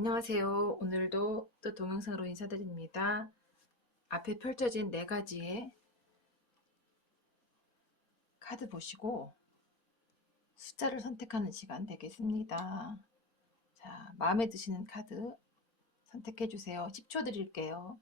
안녕하세요. 오늘도 또 동영상으로 인사드립니다. 앞에 펼쳐진 4가지의 카드 보시고 숫자를 선택하는 시간 되겠습니다. 자, 마음에 드시는 카드 선택해 주세요. 10초 드릴게요.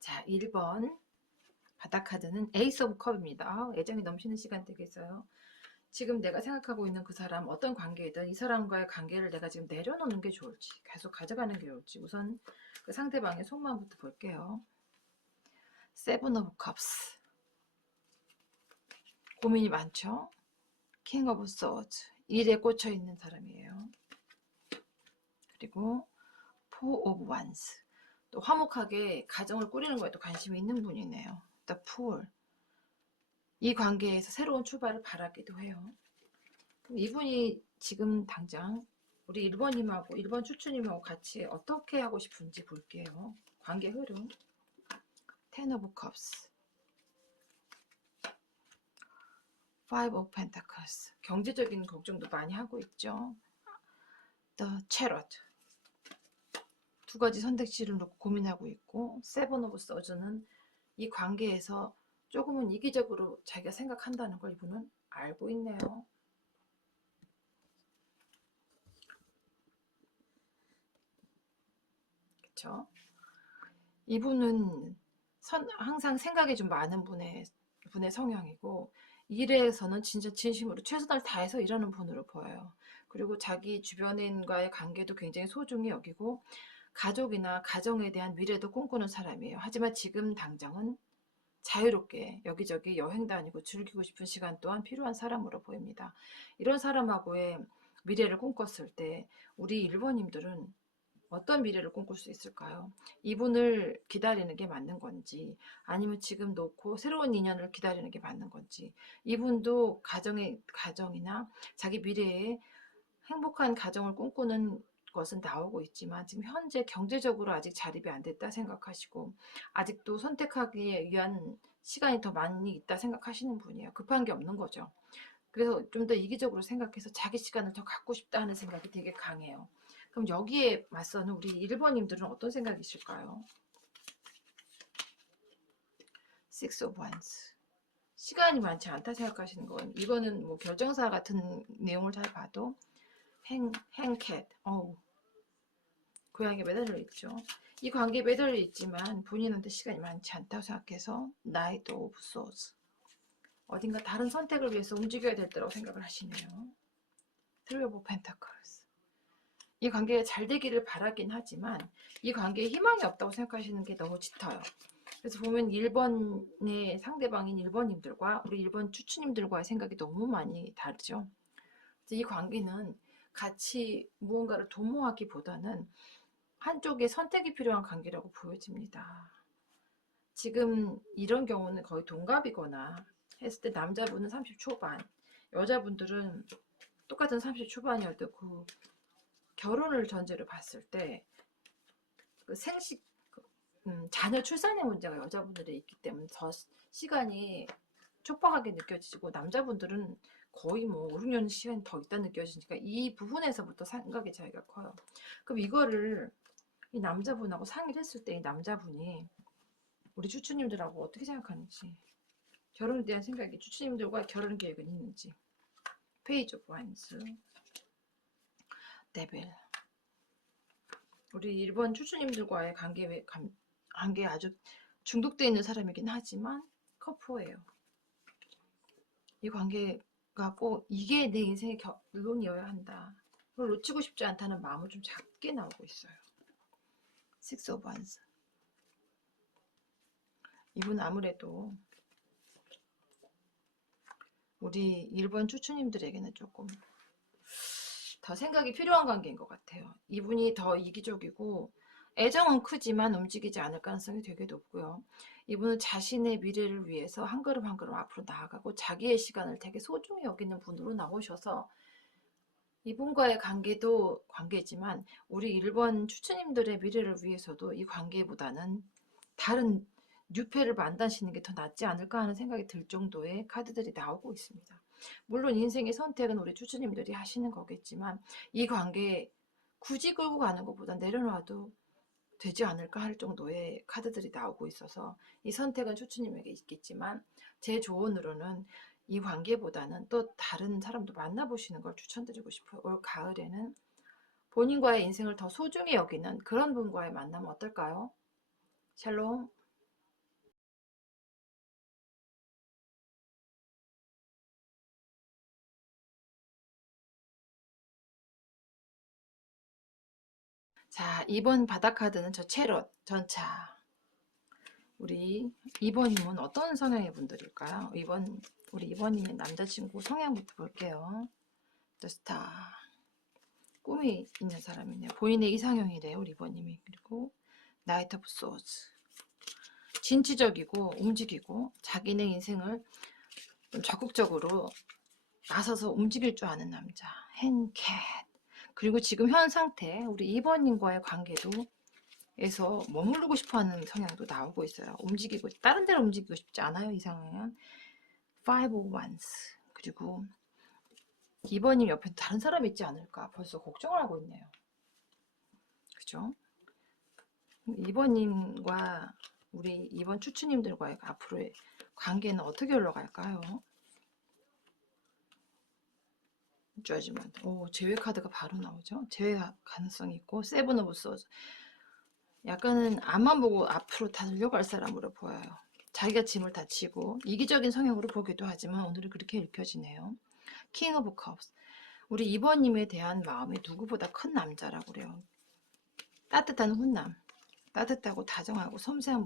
자, 1번 바닥 카드는 에이스 오브 컵입니다. 애정이 넘치는 시간 되겠어요. 지금 내가 생각하고 있는 그 사람, 어떤 관계이든 이 사람과의 관계를 내가 지금 내려놓는 게 좋을지, 계속 가져가는 게 좋을지, 우선 그 상대방의 속마음부터 볼게요. 세븐 오브 컵스, 고민이 많죠? 킹 오브 소드, 일에 꽂혀 있는 사람이에요. 그리고 포 오브 완스, 또 화목하게 가정을 꾸리는 거에 또 관심이 있는 분이네요. The Fool, 이 관계에서 새로운 출발을 바라기도 해요. 이분이 지금 당장 우리 1번님하고 1번 추추님하고 같이 어떻게 하고 싶은지 볼게요. 관계 흐름. Ten of Cups, Five of Pentacles, 경제적인 걱정도 많이 하고 있죠. The Chariot, 2가지 선택지를 놓고 고민하고 있고, 세븐 오브 소즈는 이 관계에서 조금은 이기적으로 자기가 생각한다는 걸 이분은 알고 있네요. 그쵸? 이분은 항상 생각이 좀 많은 분의 성향이고, 일에서는 진짜 진심으로 최선을 다해서 일하는 분으로 보여요. 그리고 자기 주변인과의 관계도 굉장히 소중히 여기고, 가족이나 가정에 대한 미래도 꿈꾸는 사람이에요. 하지만 지금 당장은 자유롭게 여기저기 여행 다니고 즐기고 싶은 시간 또한 필요한 사람으로 보입니다. 이런 사람하고의 미래를 꿈꿨을 때 우리 일본인들은 어떤 미래를 꿈꿀 수 있을까요? 이분을 기다리는 게 맞는 건지, 아니면 지금 놓고 새로운 인연을 기다리는 게 맞는 건지, 이분도 가정이나 자기 미래에 행복한 가정을 꿈꾸는 것은 나오고 있지만, 지금 현재 경제적으로 아직 자립이 안 됐다 생각하시고, 아직도 선택하기에 위한 시간이 더 많이 있다 생각하시는 분이에요. 급한 게 없는 거죠. 그래서 좀 더 이기적으로 생각해서 자기 시간을 더 갖고 싶다 하는 생각이 되게 강해요. 그럼 여기에 맞서는 우리 1번님들은 어떤 생각이실까요? Six of Wands, 시간이 많지 않다 생각하시는 건, 이거는 뭐 결정사 같은 내용을 잘 봐도 행캣, 고양이에 매달려 있죠. 이 관계에 매달려 있지만 본인한테 시간이 많지 않다고 생각해서 Knight of Swords, 어딘가 다른 선택을 위해서 움직여야 될 때라고 생각을 하시네요. Three of Pentacles, 이 관계가 잘 되기를 바라긴 하지만 이 관계에 희망이 없다고 생각하시는 게 너무 짙어요. 그래서 보면 1번의 상대방인 1번님들과 우리 1번 추추님들과의 생각이 너무 많이 다르죠. 그래서 이 관계는 같이 무언가를 도모하기보다는 한쪽의 선택이 필요한 관계라고 보여집니다. 지금 이런 경우는 거의 동갑이거나 했을 때 남자분은 30 초반, 여자분들은 똑같은 30 초반이어도 그 결혼을 전제로 봤을 때 그 자녀 출산의 문제가 여자분들이 있기 때문에 더 시간이 촉박하게 느껴지고, 남자분들은 거의 뭐 5, 6년 시간이 더 있다 느껴지니까 이 부분에서부터 생각의 차이가 커요. 그럼 이거를 이 남자분하고 상의를 했을 때 이 남자분이 우리 추추님들하고 어떻게 생각하는지, 결혼에 대한 생각이 추추님들과 결혼 계획은 있는지. 페이지 오브 와인스, 데빌, 우리 일본 추추님들과의 관계에 아주 중독되어 있는 사람이긴 하지만 커프예요. 이 관계가 꼭 이게 내 인생의 결론이어야 한다, 그걸 놓치고 싶지 않다는 마음을 좀 작게 나오고 있어요. Six of Wands, 이분 아무래도 우리 일본 추추님들에게는 조금 더 생각이 필요한 관계인 것 같아요. 이분이 더 이기적이고 애정은 크지만 움직이지 않을 가능성이 되게 높고요. 이분은 자신의 미래를 위해서 한 걸음 한 걸음 앞으로 나아가고 자기의 시간을 되게 소중히 여기는 분으로 나오셔서 이분과의 관계도 관계지만 우리 1번 추천님들의 미래를 위해서도 이 관계보다는 다른 뉴페를 만나시는 게 더 낫지 않을까 하는 생각이 들 정도의 카드들이 나오고 있습니다. 물론 인생의 선택은 우리 추천님들이 하시는 거겠지만 이 관계 굳이 끌고 가는 것보다 내려놔도 되지 않을까 할 정도의 카드들이 나오고 있어서 이 선택은 추천님에게 있겠지만 제 조언으로는 이 관계보다는 또 다른 사람도 만나보시는 걸 추천드리고 싶어요. 올 가을에는 본인과의 인생을 더 소중히 여기는 그런 분과의 만남 어떨까요? 샬롬. 자, 2번 바닥 카드는 저 체롯 전차. 우리 2번님은 어떤 성향의 분들일까요? 우리 2번님의 남자친구 성향부터 볼게요. The Star. 꿈이 있는 사람이네요. 본인의 이상형이래요. 우리 2번님이. 그리고 나이트 오브 소즈. 진취적이고 움직이고 자기네 인생을 좀 적극적으로 나서서 움직일 줄 아는 남자. 헨캣. 그리고 지금 현 상태 우리 2번님과의 관계도 에서 머무르고 싶어하는 성향도 나오고 있어요. 움직이고 다른 데로 움직이고 싶지 않아요. 이 상황은 Five of Wands. 그리고 2번님 옆에 다른 사람이 있지 않을까 벌써 걱정을 하고 있네요. 그죠? 2번님과 우리 2번 추추님들과의 앞으로의 관계는 어떻게 흘러갈까요? 저지먼트. 오, 제외 카드가 바로 나오죠. 제외 가능성이 있고 세븐 오브 소즈. 약간은 앞만 보고 앞으로 달려갈 사람으로 보여요. 자기가 짐을 다 치고 이기적인 성향으로 보기도 하지만 오늘은 그렇게 읽혀지네요. 킹 오브 컵스. 우리 2번님에 대한 마음이 누구보다 큰 남자라고 그래요. 따뜻한 훈남. 따뜻하고 다정하고 섬세한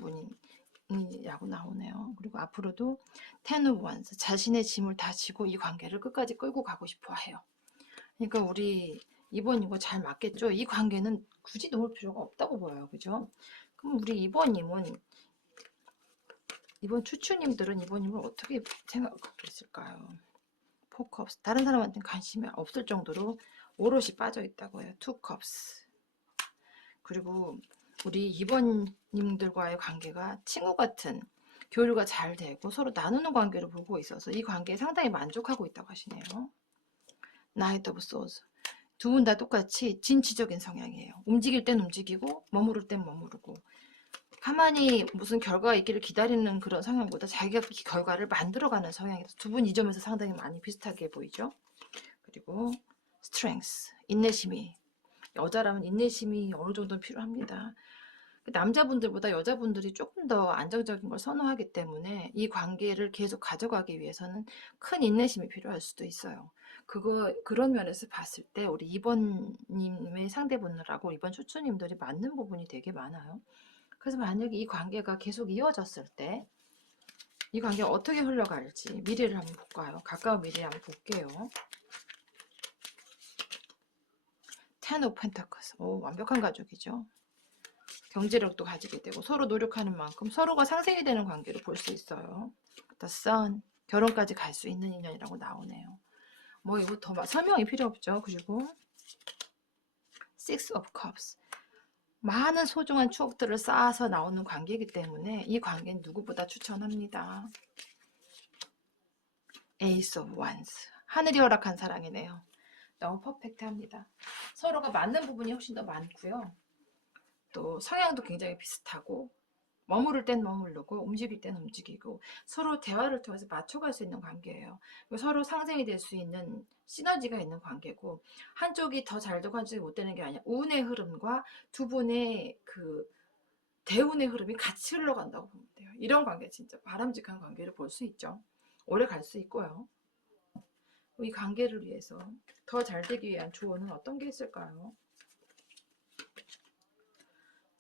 분이라고 나오네요. 그리고 앞으로도 텐 오브 원스. 자신의 짐을 다 지고 이 관계를 끝까지 끌고 가고 싶어 해요. 그러니까 우리 2번이고 잘 맞겠죠? 이 관계는 굳이 놓을 필요가 없다고 보여요. 그죠? 그럼 우리 2번님은 이번 추추님들은 이번님을 어떻게 생각하고 있을까요? 포컵스. 다른 사람한테는 관심이 없을 정도로 오롯이 빠져 있다고 해요. 투컵스. 그리고 우리 2번님들과의 관계가 친구 같은 교류가 잘 되고 서로 나누는 관계를 보고 있어서 이 관계에 상당히 만족하고 있다고 하시네요. 나이트 오브 소즈. 두 분 다 똑같이 진취적인 성향이에요. 움직일 땐 움직이고 머무를 땐 머무르고 가만히 무슨 결과가 있기를 기다리는 그런 성향보다 자기가 그 결과를 만들어가는 성향이라서 두 분 이 점에서 상당히 많이 비슷하게 보이죠. 그리고 스트렝스, 인내심이. 여자라면 인내심이 어느 정도 필요합니다. 남자분들보다 여자분들이 조금 더 안정적인 걸 선호하기 때문에 이 관계를 계속 가져가기 위해서는 큰 인내심이 필요할 수도 있어요. 그런 면에서 봤을 때 우리 2번님의 상대분들하고 2번 추추님들이 맞는 부분이 되게 많아요. 그래서 만약에 이 관계가 계속 이어졌을 때 이 관계가 어떻게 흘러갈지 미래를 한번 볼까요? 가까운 미래를 한번 볼게요. 텐 오브 펜타클스. 오, 완벽한 가족이죠. 경제력도 가지게 되고 서로 노력하는 만큼 서로가 상생이 되는 관계로 볼 수 있어요. The Sun. 결혼까지 갈 수 있는 인연이라고 나오네요. 뭐 이거 더 설명이 필요 없죠. 그리고 Six of Cups. 많은 소중한 추억들을 쌓아서 나오는 관계이기 때문에 이 관계는 누구보다 추천합니다. Ace of Wands. 하늘이 허락한 사랑이네요. 너무 퍼펙트합니다. 서로가 맞는 부분이 훨씬 더 많고요. 또 성향도 굉장히 비슷하고 머무를 땐 머무르고 움직일 땐 움직이고 서로 대화를 통해서 맞춰갈 수 있는 관계예요. 서로 상생이 될 수 있는 시너지가 있는 관계고 한쪽이 더 잘 되고 한쪽이 못 되는 게 아니라 운의 흐름과 두 분의 그 대운의 흐름이 같이 흘러간다고 보면 돼요. 이런 관계 진짜 바람직한 관계를 볼 수 있죠. 오래 갈 수 있고요. 이 관계를 위해서 더 잘 되기 위한 조언은 어떤 게 있을까요?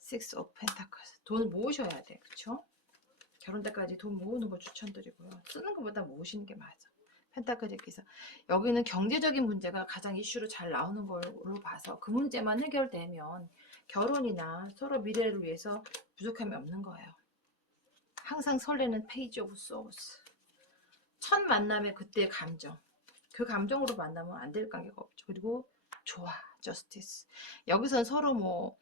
Six of Pentacles. 돈 모으셔야 돼. 그쵸? 결혼 때까지 돈 모으는 거 추천드리고요. 쓰는 것보다 모으시는 게 맞아. 펜타클에서 여기는 경제적인 문제가 가장 이슈로 잘 나오는 걸로 봐서 그 문제만 해결되면 결혼이나 서로 미래를 위해서 부족함이 없는 거예요. 항상 설레는 페이지 오브 소스. 첫 만남의 그때의 감정. 그 감정으로 만나면 안 될 관계가 없죠. 그리고 좋아, 저스티스. 여기선 서로 뭐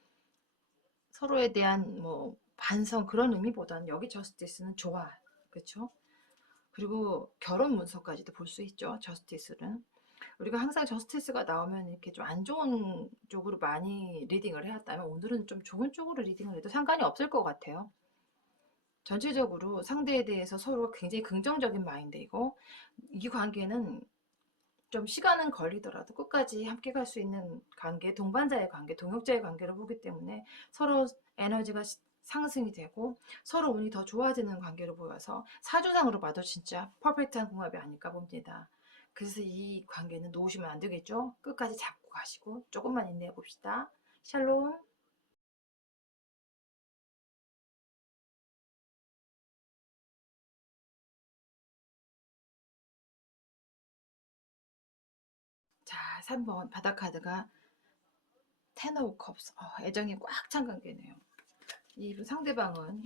서로에 대한 뭐 반성 그런 의미보다는 여기 저스티스는 좋아. 그렇죠? 그리고 결혼 문서까지도 볼 수 있죠. 저스티스는. 우리가 항상 저스티스가 나오면 이렇게 좀 안 좋은 쪽으로 많이 리딩을 해왔다면 오늘은 좀 좋은 쪽으로 리딩을 해도 상관이 없을 것 같아요. 전체적으로 상대에 대해서 서로 굉장히 긍정적인 마인드이고 이 관계는 좀 시간은 걸리더라도 끝까지 함께 갈 수 있는 관계, 동반자의 관계, 동역자의 관계로 보기 때문에 서로 에너지가 상승이 되고 서로 운이 더 좋아지는 관계로 보여서 사주상으로 봐도 진짜 퍼펙트한 궁합이 아닐까 봅니다. 그래서 이 관계는 놓으시면 안 되겠죠? 끝까지 잡고 가시고 조금만 인내해 봅시다. 샬롬. 자, 3번 바닥 카드가 텐 오브 컵스. 애정이 꽉 찬 관계네요. 이 상대방은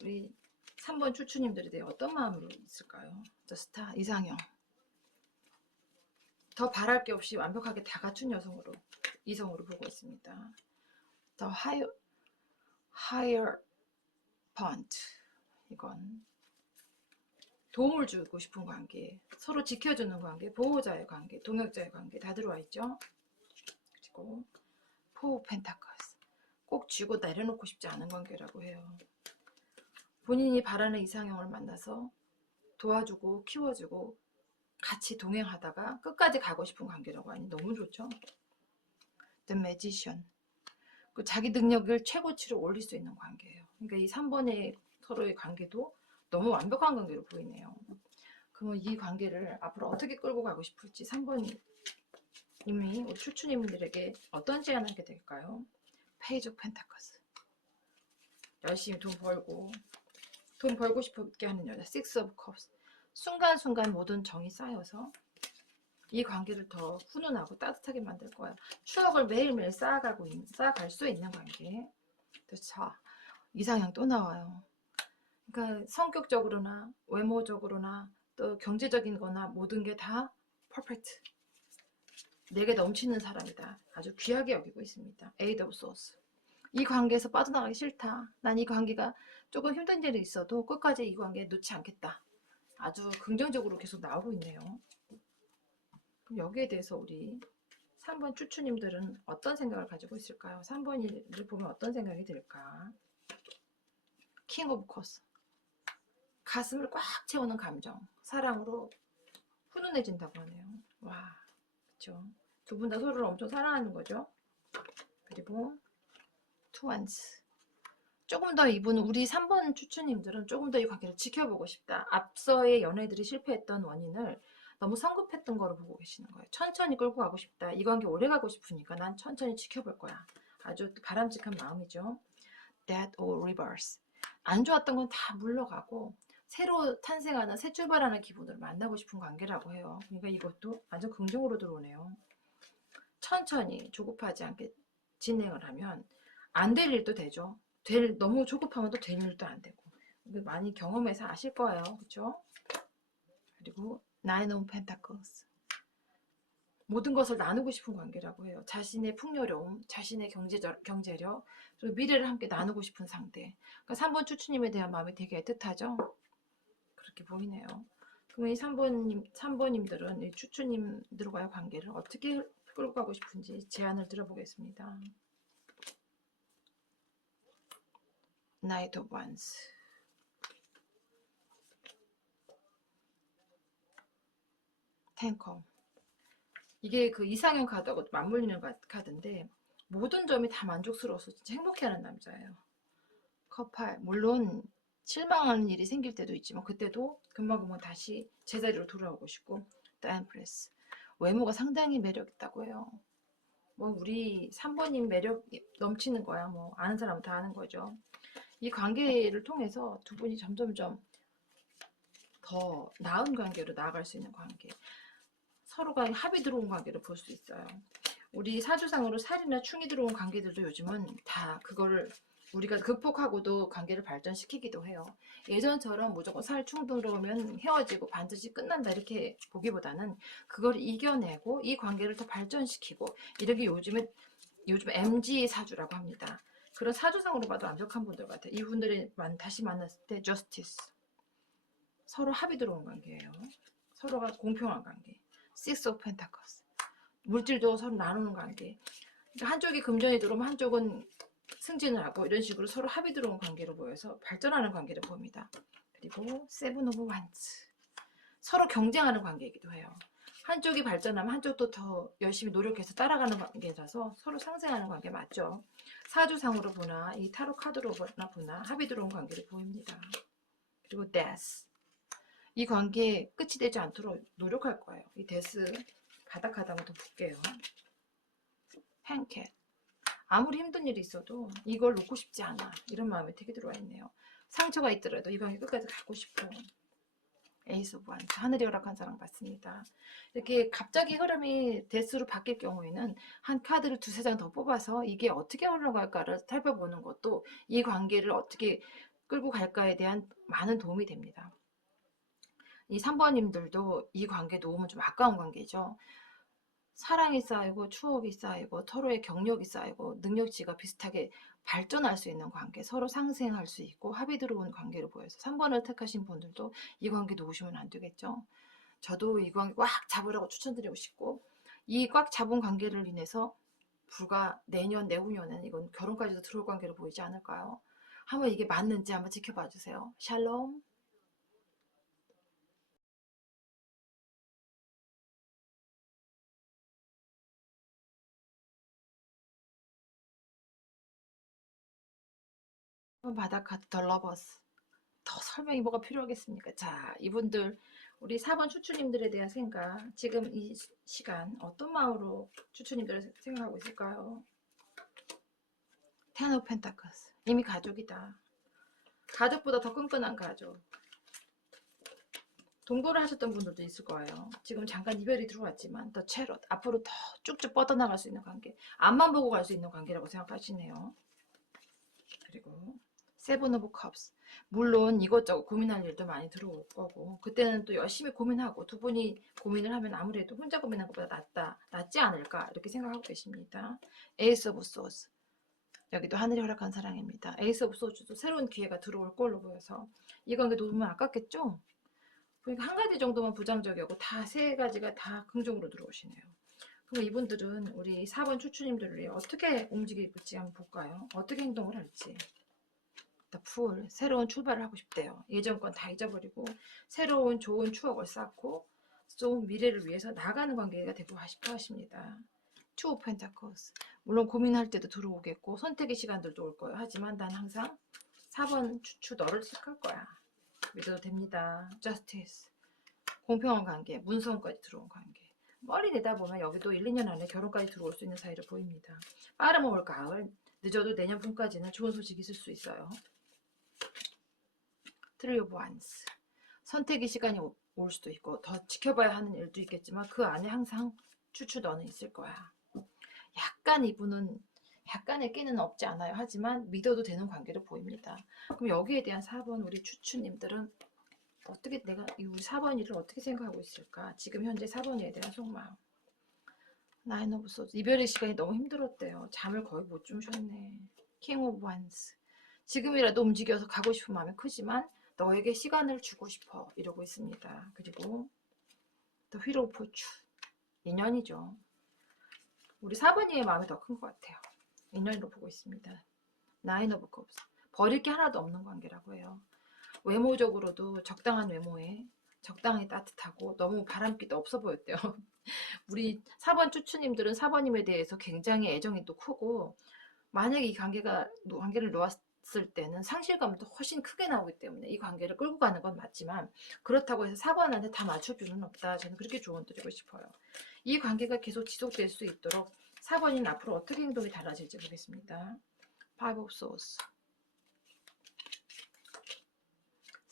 우리 3번 추추님들에 대해 어떤 마음으로 있을까요? 저 스타 이상형. 더 바랄 게 없이 완벽하게 다 갖춘 여성으로 이성으로 보고 있습니다. 더 higher point. 이건 도움을 주고 싶은 관계, 서로 지켜주는 관계, 보호자의 관계, 동역자의 관계 다 들어와 있죠. 그리고 포 펜타클스. 꼭 쥐고 내려놓고 싶지 않은 관계라고 해요. 본인이 바라는 이상형을 만나서 도와주고 키워주고 같이 동행하다가 끝까지 가고 싶은 관계라고 하니 너무 좋죠. The Magician. 그 자기 능력을 최고치로 올릴 수 있는 관계예요. 그러니까 이 3번의 서로의 관계도 너무 완벽한 관계로 보이네요. 그러면 이 관계를 앞으로 어떻게 끌고 가고 싶을지 3번님이 우리 추추님들에게 어떤 제안을 하게 될까요? 페이지 오브 펜타클스. 열심히 돈 벌고 싶게 하는 여자. 식스 오브 컵스. 순간순간 모든 정이 쌓여서 이 관계를 더 훈훈하고 따뜻하게 만들 거야. 추억을 매일매일 쌓아갈 수 있는 관계. 자, 이상형 또 나와요. 그러니까 성격적으로나 외모적으로나 또 경제적인 거나 모든 게 다 퍼펙트. 내게 넘치는 사람이다. 아주 귀하게 여기고 있습니다. 에이드 오브 소스. 이 관계에서 빠져나가기 싫다. 난 이 관계가 조금 힘든 일이 있어도 끝까지 이 관계에 놓지 않겠다. 아주 긍정적으로 계속 나오고 있네요. 그럼 여기에 대해서 우리 3번 추추님들은 어떤 생각을 가지고 있을까요? 3번을 보면 어떤 생각이 들까? 킹 오브 코스. 가슴을 꽉 채우는 감정. 사랑으로 훈훈해진다고 하네요. 와, 그쵸? 두 분 다 서로를 엄청 사랑하는 거죠. 그리고 투완스. 조금 더 이분 우리 3번 추추님들은 조금 더 이 관계를 지켜보고 싶다. 앞서의 연애들이 실패했던 원인을 너무 성급했던 거로 보고 계시는 거예요. 천천히 끌고 가고 싶다. 이 관계 오래 가고 싶으니까 난 천천히 지켜볼 거야. 아주 바람직한 마음이죠. That or reverse. 안 좋았던 건 다 물러가고 새로 탄생하는 새 출발하는 기분을 만나고 싶은 관계라고 해요. 그러니까 이것도 완전 긍정으로 들어오네요. 천천히 조급하지 않게 진행을 하면 안 될 일도 되죠. 너무 조급하면 또 될 일도 안 되고. 많이 경험해서 아실 거예요. 그렇죠? 그리고 Nine of Pentacles. 모든 것을 나누고 싶은 관계라고 해요. 자신의 풍요로움, 자신의 경제력, 그리고 미래를 함께 나누고 싶은 상대. 그러니까 3번 추추님에 대한 마음이 되게 애틋하죠? 그렇게 보이네요. 그럼 이 3번님들은 이 추추님들과의 관계를 어떻게 끌고 가고 싶은지 제안을 들어보겠습니다. Knight of Wands. 탱커. 이게 그 이상형 카드하고 맞물리는 카드인데 모든 점이 다 만족스러워서 진짜 행복해하는 남자예요. 커팔. 물론 실망하는 일이 생길 때도 있지만 그때도 금방금방 다시 제자리로 돌아오고 싶고. 다이언프레스. 외모가 상당히 매력있다고 해요. 뭐 우리 3번님 매력 넘치는 거야. 뭐 아는 사람은 다 아는 거죠. 이 관계를 통해서 두 분이 점점점 더 나은 관계로 나아갈 수 있는 관계, 서로가 합이 들어온 관계를 볼 수 있어요. 우리 사주상으로 살이나 충이 들어온 관계들도 요즘은 다 그거를 우리가 극복하고도 관계를 발전시키기도 해요. 예전처럼 무조건 살, 충 들어오면 헤어지고 반드시 끝난다 이렇게 보기보다는 그걸 이겨내고 이 관계를 더 발전시키고, 이런 게 요즘 MG 사주라고 합니다. 그런 사주상으로 봐도 완벽한 분들 같아요. 이분들이 다시 만났을 때 저스티스, 서로 합이 들어온 관계예요. 서로가 공평한 관계. Six of Pentacles, 물질적으로 서로 나누는 관계. 그러니까 한쪽이 금전이 들어오면 한쪽은 승진을 하고, 이런 식으로 서로 합이 들어온 관계로 보여서 발전하는 관계를 봅니다. 그리고 세븐 오브 완즈, 서로 경쟁하는 관계이기도 해요. 한쪽이 발전하면 한쪽도 더 열심히 노력해서 따라가는 관계라서 서로 상생하는 관계 맞죠? 사주상으로 보나 이 타로 카드로 보나 합이 들어온 관계를 보입니다. 그리고 데스, 이 관계 끝이 되지 않도록 노력할 거예요. 이 데스 바닥하다 한번 더 볼게요. 행캣, 아무리 힘든 일이 있어도 이걸 놓고 싶지 않아, 이런 마음이 되게 들어와 있네요. 상처가 있더라도 이 관계 끝까지 갖고 싶어. 에이스 오브 완즈, 하늘이 허락한 사랑 받습니다. 이렇게 갑자기 흐름이 데스로 바뀔 경우에는 한 카드를 두세 장 더 뽑아서 이게 어떻게 흘러갈까를 살펴보는 것도 이 관계를 어떻게 끌고 갈까에 대한 많은 도움이 됩니다. 이 3번님들도 이 관계 놓으면 좀 아까운 관계죠. 사랑이 쌓이고 추억이 쌓이고 서로의 경력이 쌓이고 능력치가 비슷하게 발전할 수 있는 관계, 서로 상생할 수 있고 합이 들어온 관계로 보여서 3번을 택하신 분들도 이 관계 놓으시면 안 되겠죠. 저도 이 관계 꽉 잡으라고 추천드리고 싶고, 이 꽉 잡은 관계를 인해서 불과 내년 내후년엔 이건 결혼까지도 들어올 관계로 보이지 않을까요? 한번 이게 맞는지 한번 지켜봐 주세요. 샬롬. 바닥 카드 더 러버스, 더 설명이 뭐가 필요하겠습니까? 자, 이분들 우리 4번 추추님들에 대한 생각, 지금 이 시간 어떤 마음으로 추추님들을 생각하고 있을까요? 텐 오브 펜타클스, 이미 가족이다. 가족보다 더 끈끈한 가족. 동거를 하셨던 분들도 있을 거예요. 지금 잠깐 이별이 들어왔지만 더 체럿, 앞으로 더 쭉쭉 뻗어나갈 수 있는 관계, 앞만 보고 갈 수 있는 관계라고 생각하시네요. 그리고 세븐 오브 컵스, 물론 이것저것 고민할 일도 많이 들어올 거고, 그때는 또 열심히 고민하고, 두 분이 고민을 하면 아무래도 혼자 고민하는 것보다 낫지 않을까 이렇게 생각하고 계십니다. 에이스 오브 소스, 여기도 하늘이 허락한 사랑입니다. 에이스 오브 소스도 새로운 기회가 들어올 걸로 보여서 이 관계 놓으면 아깝겠죠? 그러니까 한 가지 정도만 부정적이고 다 세 가지가 다 긍정으로 들어오시네요. 그럼 이분들은 우리 4번 추추님들을 어떻게 움직일지 한번 볼까요? 어떻게 행동을 할지. 풀, 새로운 출발을 하고 싶대요. 예전 건 다 잊어버리고 새로운 좋은 추억을 쌓고 좋은 미래를 위해서 나가는 관계가 되고 싶어 하십니다. 투 오브 펜타클스, 물론 고민할 때도 들어오겠고 선택의 시간들도 올 거예요. 하지만 난 항상 4번 추추 너를 택할 거야, 믿어도 됩니다. 저스티스, 공평한 관계, 문서까지 들어온 관계. 멀리 내다보면 여기도 1, 2년 안에 결혼까지 들어올 수 있는 사이를 보입니다. 빠르면 올 가을, 늦어도 내년 봄까지는 좋은 소식이 있을 수 있어요. 트리 오브 완스, 선택의 시간이 올 수도 있고 더 지켜봐야 하는 일도 있겠지만 그 안에 항상 추추 너는 있을 거야. 약간 이분은 약간의 끼는 없지 않아요. 하지만 믿어도 되는 관계를 보입니다. 그럼 여기에 대한 4번 우리 추추님들은 어떻게, 내가 우리 4번 일을 어떻게 생각하고 있을까? 지금 현재 4번에 대한 속마음. 나인 오브 소드, 이별의 시간이 너무 힘들었대요. 잠을 거의 못 주무셨네. 킹 오브 완스, 지금이라도 움직여서 가고 싶은 마음이 크지만 너에게 시간을 주고 싶어 이러고 있습니다. 그리고 또 휠 오브 포추, 인연이죠. 우리 4번이의 마음이 더 큰 것 같아요. 인연으로 보고 있습니다. 나인 오브 컵스, 버릴 게 하나도 없는 관계라고 해요. 외모적으로도 적당한 외모에 적당히 따뜻하고 너무 바람기도 없어 보였대요. 우리 4번 추추님들은 4번님에 대해서 굉장히 애정이 또 크고, 만약에 이 관계를 놓았을 때는 상실감도 훨씬 크게 나오기 때문에 이 관계를 끌고 가는 건 맞지만, 그렇다고 해서 4번한테 다 맞출 필요는 없다. 저는 그렇게 조언 드리고 싶어요. 이 관계가 계속 지속될 수 있도록 4번인 앞으로 어떻게 행동이 달라질지 보겠습니다. Five of Swords,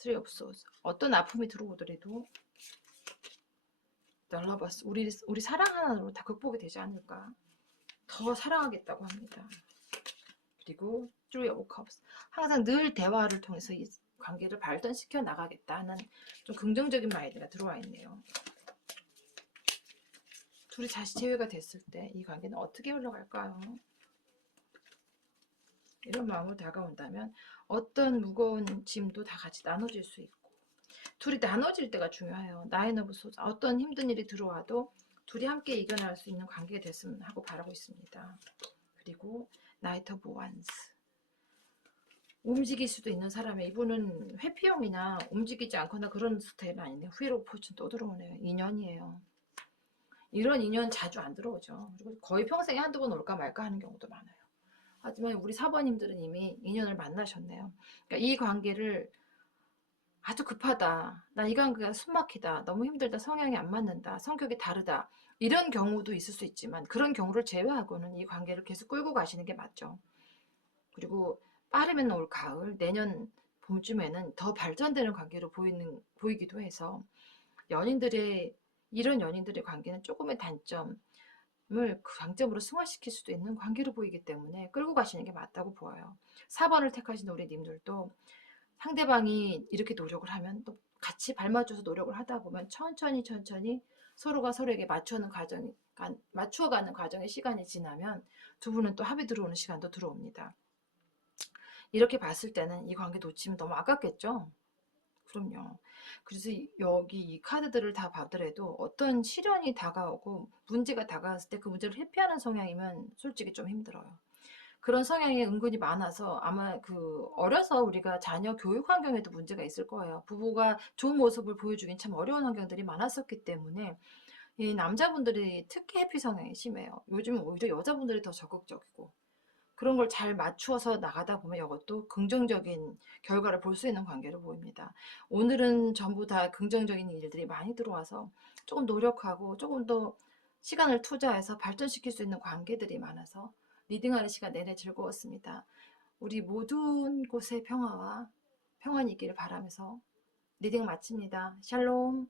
Three of Swords. 어떤 아픔이 들어오더라도 The Lovers, 우리 사랑 하나로 다 극복이 되지 않을까. 더 사랑하겠다고 합니다. 그리고 Three of Cups. 항상 늘 대화를 통해서 이 관계를 발전시켜 나가겠다 하는 좀 긍정적인 마인드가 들어와 있네요. 둘이 다시 재회가 됐을 때 이 관계는 어떻게 흘러갈까요? 이런 마음으로 다가온다면 어떤 무거운 짐도 다 같이 나눠질 수 있고, 둘이 나눠질 때가 중요해요. 나인 오브 소드. 어떤 힘든 일이 들어와도 둘이 함께 이겨낼 수 있는 관계가 됐으면 하고 바라고 있습니다. 그리고 나이트 오브 완스. 움직일 수도 있는 사람이, 이분은 회피형이나 움직이지 않거나 그런 스타일은 아닌데 휠 오브 포춘 또 들어오네요. 인연이에요. 이런 인연 자주 안 들어오죠. 그리고 거의 평생에 한두 번 올까 말까 하는 경우도 많아요. 하지만 우리 사번님들은 이미 인연을 만나셨네요. 그러니까 이 관계를 아주 급하다, 나 이 관계가 숨막히다, 너무 힘들다, 성향이 안 맞는다, 성격이 다르다, 이런 경우도 있을 수 있지만 그런 경우를 제외하고는 이 관계를 계속 끌고 가시는 게 맞죠. 그리고 빠르면 올 가을, 내년 봄쯤에는 더 발전되는 관계로 보이기도 해서 이런 연인들의 관계는 조금의 단점을 그 장점으로 승화시킬 수도 있는 관계로 보이기 때문에 끌고 가시는 게 맞다고 보여요. 4번을 택하신 우리 님들도 상대방이 이렇게 노력을 하면 또 같이 발맞춰서 노력을 하다 보면 천천히 서로가 서로에게 맞추어가는 과정의 시간이 지나면 두 분은 또 합이 들어오는 시간도 들어옵니다. 이렇게 봤을 때는 이 관계 놓치면 너무 아깝겠죠? 그럼요. 그래서 여기 이 카드들을 다 봐더라도 어떤 시련이 다가오고 문제가 다가왔을 때 그 문제를 회피하는 성향이면 솔직히 좀 힘들어요. 그런 성향이 은근히 많아서 아마 어려서 우리가 자녀 교육 환경에도 문제가 있을 거예요. 부부가 좋은 모습을 보여주긴 참 어려운 환경들이 많았었기 때문에 이 남자분들이 특히 회피 성향이 심해요. 요즘은 오히려 여자분들이 더 적극적이고 그런 걸 잘 맞추어서 나가다 보면 이것도 긍정적인 결과를 볼 수 있는 관계로 보입니다. 오늘은 전부 다 긍정적인 일들이 많이 들어와서 조금 노력하고 조금 더 시간을 투자해서 발전시킬 수 있는 관계들이 많아서 리딩하는 시간 내내 즐거웠습니다. 우리 모든 곳에 평화와 평안이 있기를 바라면서 리딩 마칩니다. 샬롬.